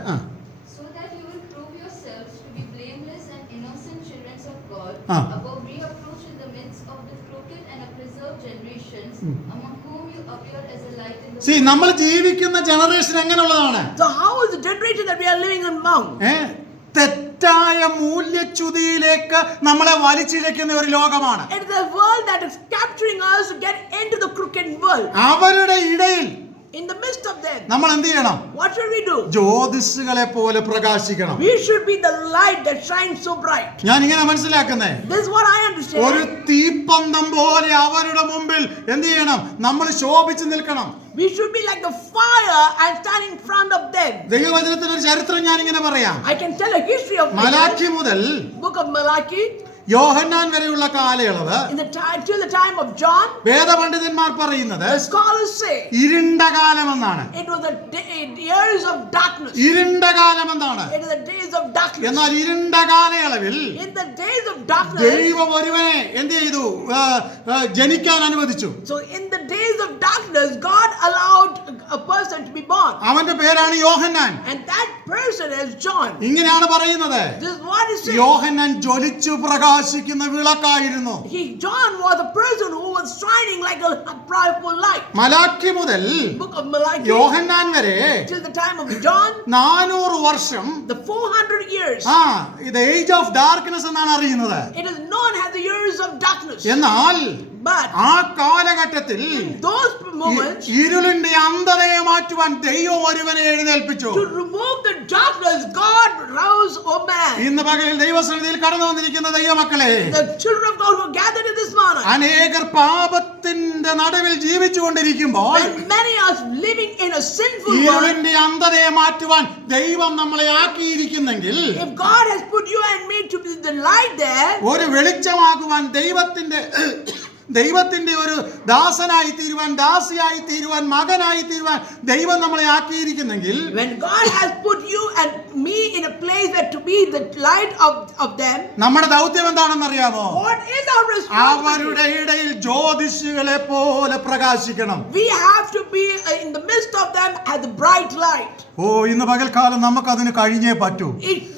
So that you will prove yourselves to be blameless and innocent children of God, Ah. above reproach in the midst of the crooked and unpreserved generations, among whom you appear as a light in the world. നമ്മൾ ജീവിക്കുന്ന generation എങ്ങനെയുള്ളതാണ്? So how is the generation that we are living among? തെറ്റായ മൂല്യച്യുതിയിലേക്ക് നമ്മളെ വലിച്ചിഴക്കുന്ന ഒരു ലോകമാണ്. It is a world that is capturing us to get into the crooked world. അവരുടെ ഇടയിൽ In the midst of them, നമ്മൾ എന്ത് ചെയ്യണം? what should we do? ജ്യോതിസുകളെ പോലെ പ്രകാശിക്കണം. We should be the light that shines so bright. ഞാൻ ഇങ്ങനെ മനസ്സിലാക്കുന്നേ, This is what I ഒരു understand. തീപ്പന്തം പോലെ അവരുടെ മുമ്പിൽ എന്ത് ചെയ്യണം? നമ്മൾ ശോഭിച്ചു നിൽക്കണം. We should be like the fire and stand in front of them. ദൈവവചനത്തിന്റെ ഒരു ചരിത്രം ഞാൻ ഇങ്ങനെ പറയാം. I can tell a history of Malachi മുതൽ book of Malachi, യോഹന്നാൻ വരെയുള്ള കാലയളവ് in the time till the time of John. വേദപണ്ഡിതന്മാർ പറയുന്നത് The scholars say ഇരുണ്ട കാലമെന്നാണ്. it was the years of darkness. ഇരുണ്ട കാലമെന്നാണ്. It is the days of darkness. എന്നാൽ ഇരുണ്ട കാലയളവിൽ In the days of darkness, ദൈവം ഒരുവനെ എന്ത് ചെയ്തു? ജനിക്കാൻ അനുവദിച്ചു. so in the days of darkness, God allowed a person to be born, അവന്റെ പേരാണ് യോഹന്നാൻ. and that person is John. ഇങ്ങനെയാണ് പറയുന്നത്, This is what is said. യോഹന്നാൻ ജ്വലിച്ചു പ്രകാശിക്കുന്ന വിളക്കായിരുന്നു. John was a person who was shining like a powerful light. Malachi മുതൽ Book of Malachi യോഹന്നാൻ വരെ till the time of John, 400 വർഷം the 400 years. ഇത് age of darkness എന്നാണ് അറിയുന്നത്. It is known as the years of darkness. എന്നാൽ But ആ കാലഘട്ടത്തിൽ those moments, ഇരുളിന്റെ അന്ധതയെ മാറ്റുവാൻ ദൈവം ഒരുവനെ എഴുന്നേൽപ്പിച്ചു. to remove the darkness, God roused a man. ഇന്ന് പകലിൽ ദൈവസന്നിധിയിൽ കടന്നു വന്നിരിക്കുന്ന ദൈവമക്കളെ, The children of God who are gathered in this morning, അനേകർ പാപത്തിന്റെ നടുവിൽ ജീവിച്ചുകൊണ്ടിരിക്കുമ്പോൾ when many are living in a sinful world, ഇരുളിന്റെ അന്ധതയെ മാറ്റുവാൻ ദൈവം നമ്മളെ ആക്കിയിരിക്കുന്നെങ്കിൽ, if God has put you and me to be the light there, ഒരു വെളിച്ചമാകുവാൻ ദൈവത്തിന്റെ ഒരു ദാസനായി തീരുവാൻ, ദാസിയായി തീരുവാൻ, മകനായി തീരുവാൻ ദൈവം നമ്മളെ ആക്കിയിരിക്കുന്നെങ്കിൽ, when God has put you and me in a place where to be the light of them, നമ്മുടെ ദൗത്യം എന്താണെന്ന് അറിയാമോ? what is our responsibility? അവരുടെ ഇടയിൽ ജ്യോതിഷുകളെ പോലെ പ്രകാശിക്കണം. We have to be in the midst of them as a bright light. ഇന്ന് പകൽക്കാലം നമുക്ക് അതിന് കഴിഞ്ഞേ പറ്റൂ.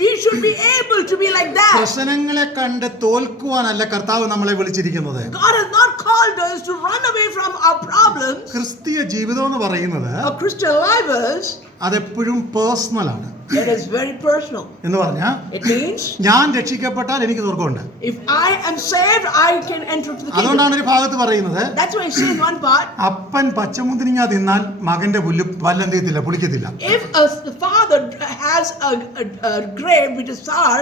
We should be able to be like that. പ്രശ്നങ്ങളെ കണ്ട് തോൽക്കുവാനല്ല കർത്താവ് നമ്മളെ വിളിച്ചിരിക്കുന്നത്. God has not called us to run away from our problems. ക്രിസ്തീയ ജീവിതം എന്ന് പറയുന്നത് A Christian life is അതെപ്പോഴും പേഴ്സണൽ ആണ്. It is very personal. എന്ന് പറഞ്ഞാൽ It means ഞാൻ രക്ഷിക്കപ്പെട്ടാൽ എനിക്ക് സ്വർഗമുണ്ട്. if I am saved, I can enter to the kingdom. അതുകൊണ്ടാണ് ഒരു ഭാഗത്ത് പറയുന്നത്, That's why it says in one part, അപ്പൻ പച്ചമുന്തിരിങ്ങ തിന്നാൽ മകന്റെ പുല്ല് പല്ലെന്ത് ചെയ്യത്തില്ല, പുളിക്കത്തില്ല. if a father has a grape which is sour,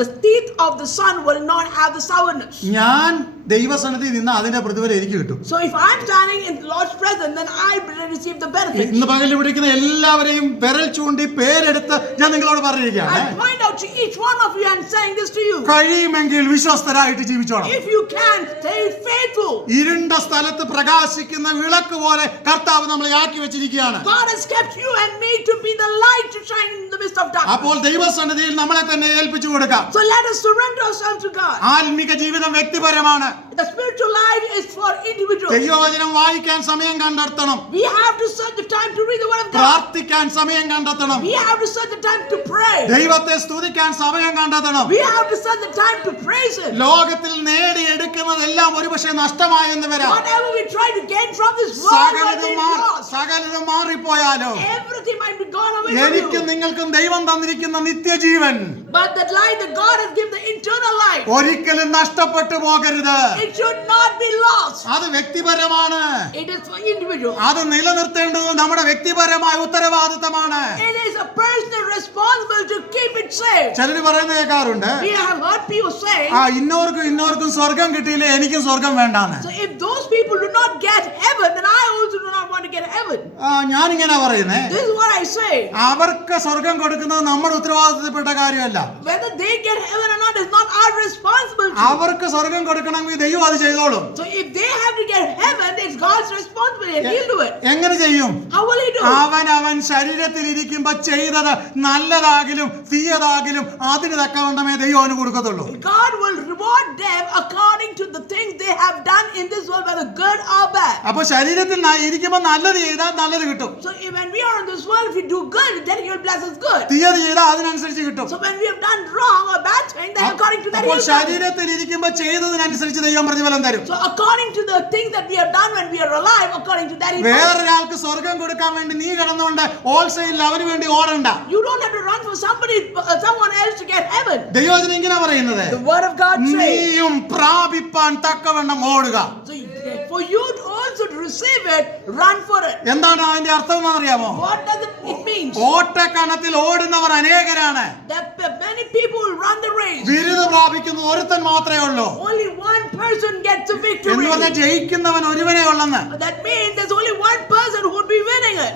the teeth of the son will not have the sourness. ഞാൻ ദൈവസന്നിധി നിന്ന് അതിന്റെ പ്രതിഫലം എനിക്ക് കിട്ടും. So if I'm standing in the Lord's presence, then I will receive the benefit. ഇന്ന് പകൽ ഇവിടെ ഇരിക്കുന്ന എല്ലാവരെയും വിരൽ ചൂണ്ടി പേരെടുത്ത് ഞാൻ നിങ്ങളോട് പറഞ്ഞിരിക്കുകയാണ്, I point out to each one of you and saying this to you. കഴിയുമെങ്കിൽ വിശ്വസ്തരായിട്ട് ജീവിച്ചോണം. If you can, stay faithful. ഇരുണ്ട സ്ഥലത്ത് പ്രകാശിക്കുന്ന വിളക്ക് പോലെ കർത്താവ് നമ്മളെ ആക്കി വെച്ചിരിക്കുകയാണ്. God has kept you and me to be the light to shine in the midst of darkness. അപ്പോൾ ദൈവസന്നിധിയിൽ നമ്മളെ തന്നെ ഏൽപ്പിച്ചു കൊടുക്കാം. So let us surrender ourselves to God. ആത്മീക ജീവിതം വ്യക്തിപരമാണ്. The spiritual life is for individuals. ദൈവവചനം വായിക്കാൻ സമയം കണ്ടെത്തണം. We have to set the time to read the word of God. പ്രാർത്ഥിക്കാൻ സമയം കണ്ടെത്തണം. We have to set the time to pray. ദൈവത്തെ സ്തുതിക്കാൻ സമയം കണ്ടെത്തണം. We have to set the time to praise Him. ലോകത്തിൽ നേടിയെടുക്കുന്നതെല്ലാം ഒരുപക്ഷെ നഷ്ടമായെന്ന് വരാം. Whatever we try to gain from this world might be lost. സകലതും മാറിപ്പോയാലോ Everything might be gone away from എനിക്കും you. നിങ്ങൾക്കും ദൈവം തന്നിരിക്കുന്ന നിത്യജീവൻ But that life that God has given, the eternal life, ഒരിക്കലും നഷ്ടപ്പെട്ടു പോകരുത്. it should not be lost. അത് വ്യക്തിപരമാണ്. It is for individuals. അത് നിലനിർത്തേണ്ടത് നമ്മുടെ വ്യക്തിപരമായ ഉത്തരവാദിത്തമാണ്. It is a personal responsibility to keep it safe. ചിലര് പറയുന്നത് കേൾക്കാറുണ്ട്, We have heard people say, ഇന്നോർക്കും സ്വർഗം കിട്ടിയില്ലേ എനിക്കും സ്വർഗം വേണ്ടാന്ന്. so if those people do not get heaven, then I also do not want to get heaven. ഞാനിങ്ങനെ പറയുന്നേ, This is what I say. അവർക്ക് സ്വർഗം കൊടുക്കുന്നത് നമ്മുടെ ഉത്തരവാദിത്തപ്പെട്ട കാര്യമല്ല. Whether they get heaven or not is not our responsibility. അവർക്ക് സ്വർഗം കൊടുക്കണമെങ്കിൽ ദൈവം അത് ചെയ്തോളും. So if they have to get heaven, it's God's responsibility and He'll do it. എങ്ങനെ ചെയ്യും? How will He do it? അവൻ ശരീരത്തിൽ ഇരിക്കുമ്പോ ചെയ്തത് നല്ലതാകിലും തീയതാകിലും അതിന് തക്കവണ്ണമേ ദൈവം അവന് കൊടുക്കത്തുള്ളൂ. God will reward them according to the things they have done in this world, whether good or bad. അപ്പൊ ശരീരത്തിൽ ഇരിക്കുമ്പോ നല്ലത് ചെയ്താൽ നല്ലത് കിട്ടും. So when we are in this world, if we do good, then He will bless us good. തീയതി ചെയ്താൽ അതിനനുസരിച്ച് കിട്ടും. So when we have done wrong or bad thing, then according to that He അപ്പോൾ will bless us. ശരീരത്തിൽ ഇരിക്കുമ്പോ ചെയ്തതിനനുസരിച്ച് ദൈവം പ്രതിഫലം തരും. So according to the things that we have done when we are alive, according to that He will. വേറൊരാൾക്ക് സ്വർഗം കൊടുക്കാൻ വേണ്ടി നീ കിടന്നുകൊണ്ട് ഹോൾസെയിൽ അവന് വേണ്ടി ഓടണ്ട. You don't have to run for someone else to get heaven. ദൈവവചനം ഇങ്ങനെ പറയുന്നത്, The word of God says, നീയും പ്രാപിപ്പാൻ തക്കവണ്ണം ഓടുക. so for you to also to receive it, run for it. എന്താണ് അതിന്റെ അർത്ഥം എന്നറിയാമോ? What does it mean? ഓട്ടക്കണത്തിൽ ഓടുന്നവർ അനേകരാണ്, That many people will run the race. ബിരുദ പ്രാപിക്കുന്ന ഒരുത്തൻ മാത്രമേ ഉള്ളൂ. Only one person gets the എന്ന് victory. പറഞ്ഞാൽ ജയിക്കുന്നവൻ ഒരുവനേ ഉള്ളെന്ന്. That means there's only one person who would be winning it.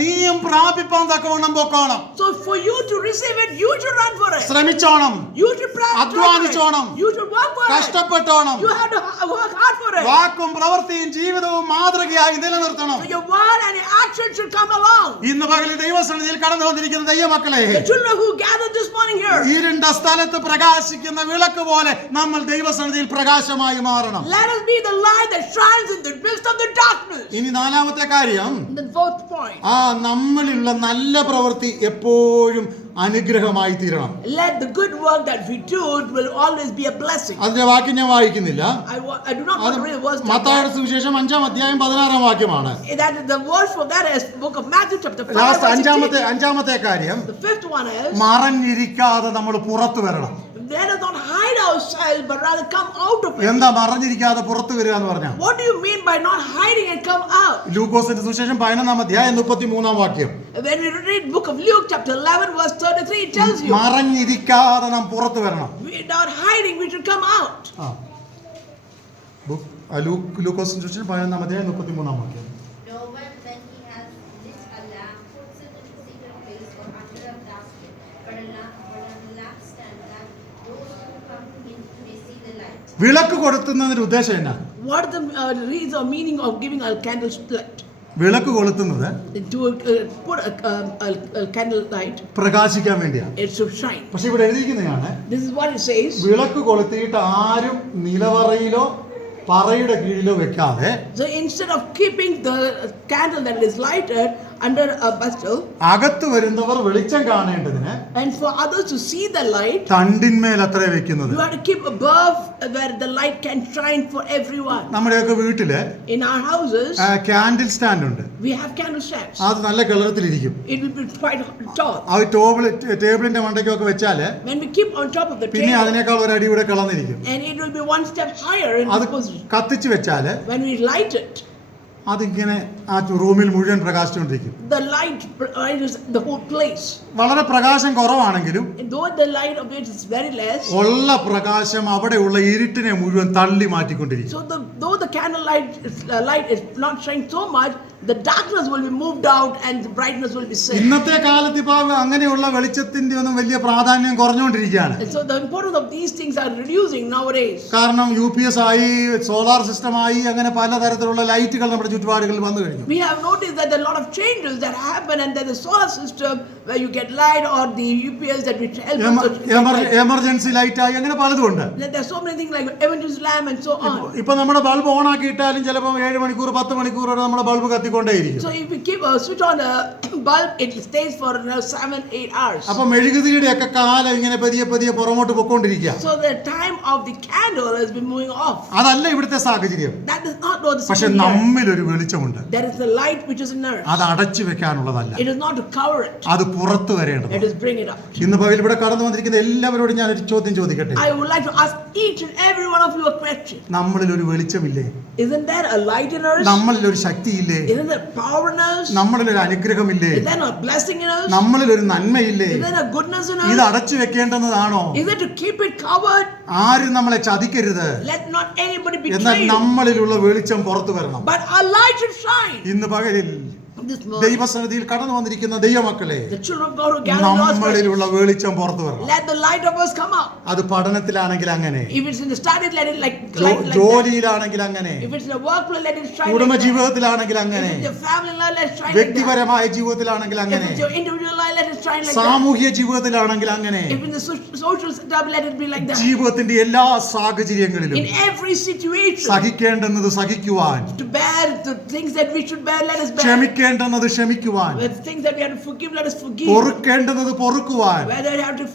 നീയും പ്രാപിപ്പാൻ തക്കവണ്ണം പൊക്കോണം. So for you to receive it, you should run for it. ശ്രമിച്ചോണം, You should practice. അധ്വാനിച്ചോണം, You should work for it. കഷ്ടപ്പെട്ടോണം. You have to work hard for it. വാക്കും പ്രവൃത്തിയും ജീവിതവും മാതൃകയായി നിലനിർത്തണം. So your word and your action should come along. ഇന്ന് പകൽ ദൈവസന്നിധിയിൽ കടന്നു വന്നിരിക്കുന്ന ദൈവമക്കളെ, The children who gathered this morning here, ഇരുണ്ട സ്ഥലത്ത് പ്രകാശിക്കുന്ന വിളക്ക് പോലെ നമ്മൾ ദൈവസന്നിധിയിൽ പ്രകാശമായി മാറണം. let us be the light that shines in the midst of the darkness. ഇനി നാലാമത്തെ കാര്യം, The fourth point. നമ്മളിലുള്ള നല്ല പ്രവൃത്തി എപ്പോഴും അനുഗ്രഹമായി തീരണം. Let the good work that we do will always be a blessing. അതിന്റെ വാക്യം ഞാൻ വായിക്കുന്നില്ല. I do not want to read the verse. മത്തായിയുടെ സുവിശേഷം 5-ാം അധ്യായം 16-ാം വാക്യമാണ്. That is the verse for that is book of Matthew chapter 5 last verse 16. അഞ്ചാമത്തെ കാര്യം, The fifth one is, മറഞ്ഞിരിക്കാതെ നമ്മൾ പുറത്തു വരണം. let us not hide ourselves but rather come out of it. എന്താ മറഞ്ഞിരിക്കാതെ പുറത്തു വരിക എന്ന് പറഞ്ഞാൽ? What do you mean by not hiding and come out? ലൂക്കോസിന്റെ സുവിശേഷം 11-ാം അധ്യായം 33-ാം വാക്യം. When we read book of Luke chapter 11 verse 33, it tells you, മറഞ്ഞിരിക്കാതെ നാം പുറത്തു വരണം. without hiding we should come out. ലൂക്കോസിന്റെ സുവിശേഷം 11-ാം അധ്യായം 33-ാം വാക്യം. No one, when he has lit a lamp, puts it in a secret place or under a basket, but on a lampstand, that those who come in may see the light. വിളക്ക് കൊടുത്തുന്നതിന്റെ ഉദ്ദേശം എന്നാ? What is the reason or meaning of giving a candle split? വിളക്ക് കൊളുത്തുന്നത് To put a candle light, പ്രകാശിക്കാൻ വേണ്ടിയാണ്. it should shine. പക്ഷെ ഇവിടെ എഴുതിയിരിക്കുന്നതാണ്, This is what it says. വിളക്ക് കൊളുത്തിയിട്ട് ആരും നിലവറയിലോ പറയുടെ കീഴിലോ വെക്കാതെ, So instead of keeping the candle that is lighted under a bustle, അകത്ത് വരുന്നവർ വെളിച്ചം കാണേണ്ടതിന് and for others to see the light, തണ്ടിന്മേൽ അത്രേ വെക്കുന്നത്. you have to keep above where the light can shine for everyone. നമ്മുടെയൊക്കെ വീട്ടില് In our houses, candle stand ഉണ്ട്. we have candlesticks. അത് നല്ല കളറത്തിലിരിക്കും. It will be quite tall. അത് ടേബിളിന്റെ മണ്ടയ്ക്കൊക്കെ വെച്ചാല് When we keep on top of the പിന്നെ table, അതിനേക്കാൾ ഒരു അടി കൂടെ കളന്നിരിക്കും. and it will be one step higher in അത് the position. കത്തിച്ച് വെച്ചാല് When we light it, അതിങ്ങനെ ആ റൂമിൽ മുഴുവൻ പ്രകാശിച്ചുകൊണ്ടിരിക്കും. the light brightens the whole place. വളരെ പ്രകാശം കുറവാണെങ്കിലും And though the light of it is very less, ഉള്ള പ്രകാശം അവിടെയുള്ള ഇരുട്ടിനെ മുഴുവൻ തള്ളി മാറ്റിക്കൊണ്ടിരിക്കും. so though the light is not shining so much, the darkness will be moved out and the brightness will be set. ഇന്നത്തെ കാലത്ത് ഇപ്പൊ അങ്ങനെയുള്ള വെളിച്ചത്തിന്റെ ഒന്നും വലിയ പ്രാധാന്യം കുറഞ്ഞുകൊണ്ടിരിക്കുകയാണ്. And so the importance of these things are reducing nowadays. കാരണം UPS ആയി, സോളാർ സിസ്റ്റം ആയി, അങ്ങനെ പലതരത്തിലുള്ള ലൈറ്റുകൾ നമ്മുടെ ചുറ്റുപാടുകളിൽ വന്നു കഴിഞ്ഞു. We have noticed that there are a lot of changes that happen, and there's a solar system where you get light, or the UPS that which help us to get light. Emergency light ആയി, അങ്ങനെ പലതും ഉണ്ട്. There are so many things like emergency lamp and so on. ഇപ്പൊ നമ്മുടെ bulb on ആക്കി ഇട്ടാലും ചിലപ്പോൾ 7 മണിക്കൂർ 10 മണിക്കൂർ വരെ നമ്മുടെ bulb കത്തിക്കൊണ്ടേയിരിക്കും. So if we keep a switch on the bulb, it stays for 7-8 hours. അപ്പൊ മെഴുകുതിരിയുടെ ഒക്കെ കാലം ഇങ്ങനെ പതിയെ പതിയെ പുറമോട്ട് പൊക്കോണ്ടിരിക്കുക. So the time of the candle has been moving off. അതല്ല ഇവിടുത്തെ സാഹചര്യം. That is not what the പക്ഷെ situation here. നമ്മിൽ ഒരു വെളിച്ചമുണ്ട്. There is the light which is in us. അത് അടച്ചു വെക്കാനുള്ളതല്ല, It is not to cover it. അത് പുറത്തു വരേണ്ടത്. It is bring it out. ഇന്ന് പകൽ ഇവിടെ കടന്നു വന്നിരിക്കുന്ന എല്ലാവരോടും ഞാൻ ഒരു ചോദ്യം ചോദിക്കട്ടെ. I would like to ask each and every one of you a question. നമ്മളിൽ ഒരു വെളിച്ചമില്ലേ? Isn't there a light in us? നമ്മളിൽ ഒരു ശക്തിയില്ലേ? Isn't there power in us? നമ്മളിൽ ഒരു അനുഗ്രഹമില്ലേ? Is there a blessing in us? നമ്മളിൽ ഒരു നന്മയില്ലേ? Is there a goodness in ഇത് us? അടച്ചു വെക്കേണ്ടതാണോ? Is it to keep it covered? ആരും നമ്മളെ ചതിക്കരുത്. Let not anybody എന്നാൽ betray you. നമ്മളിലുള്ള വെളിച്ചം പുറത്തു വരണം. But our light should shine. ഇന്ന് പകലിൽ This morning, ദൈവസന്നിധിയിൽ കടന്നു വന്നിരിക്കുന്ന ദൈവമക്കളെ, the children of God who gather in God's presence, നമ്മളിലുള്ള വെളിച്ചം പുറത്തു വരണം. let the light of us come out. അത് പഠനത്തിലാണെങ്കിൽ അങ്ങനെ, If it's in the study, let it light like that. ജോലിയിലാണെങ്കിൽ അങ്ങനെ, If it's in the workplace, let it shine കുടുംബ like that. ജീവിതത്തിലാണെങ്കിൽ If അങ്ങനെ, it's your family life, let it shine like that. വ്യക്തിപരമായ ജീവിതത്തിലാണെങ്കിൽ If അങ്ങനെ, it's your individual life, let it shine like that. സാമൂഹ്യ ജീവിതത്തിലാണെങ്കിൽ അങ്ങനെ, If in the social setup, let it be like that. ജീവിതത്തിന്റെ എല്ലാ സാഹചര്യങ്ങളിലും In every situation, സഹിക്കേണ്ടുന്നത് സഹിക്കുവാൻ, to bear the things that we should bear, let us bear. ക്ഷമിക്കേണ്ടുന്നത് ക്ഷമിക്കുവാൻ, With things that we have to forgive, let us forgive. പൊറുക്കേണ്ടുന്നത് പൊറുക്കുവാൻ, Whether we have to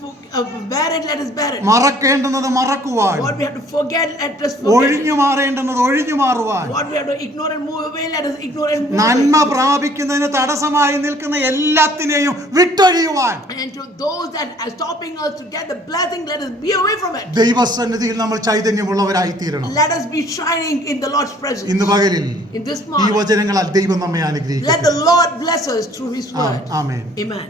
bear it, let us bear it. മറക്കേണ്ടുന്നത് മറക്കുവാൻ, What we have to forget, let us forget. ഒഴിഞ്ഞു മാറേണ്ടുന്നത് ഒഴിഞ്ഞു മാറുവാൻ, What we have to ignore and move away, let us ignore and move നന്മ away. പ്രാപിക്കുന്നതിന് തടസ്സമായി നിൽക്കുന്ന എല്ലാത്തിനെയും വിട്ടൊഴിയുവാൻ And to those that are stopping us to get the blessing, let us be away from it. ദൈവസന്നിധിയിൽ നമ്മൾ ചൈതന്യമുള്ളവരായി തീരണം. Let us be shining in the Lord's presence. ഇന്ന് പകലിൽ In this ഈ morning, വചനങ്ങളാൽ ദൈവം നമ്മെ let അനുഗ്രഹിക്കട്ടെ. the Lord bless us through His word. Amen. Amen.